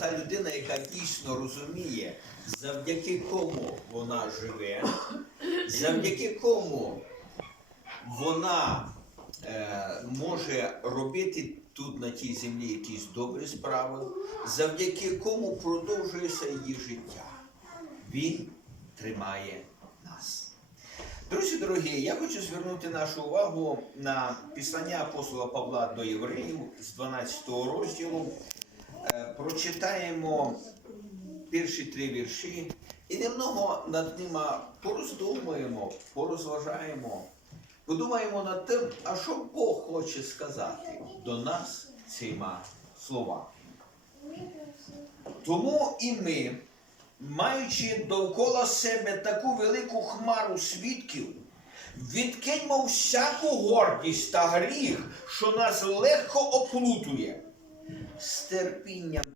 та людина, яка дійсно розуміє, завдяки кому вона живе, завдяки кому вона е, може робити тут на тій землі якісь добрі справи, завдяки кому продовжується її життя. Він тримає нас. Друзі дорогі, я хочу звернути нашу увагу на післання апостола Павла до Євреїв з 12 розділу. Е, Прочитаємо перші три вірші і немного над ними пороздумуємо, порозважаємо, подумаємо над тим, а що Бог хоче сказати до нас цими словами. Тому і ми, маючи довкола себе таку велику хмару свідків, відкиньмо всяку гордість та гріх, що нас легко оплутує, терпінням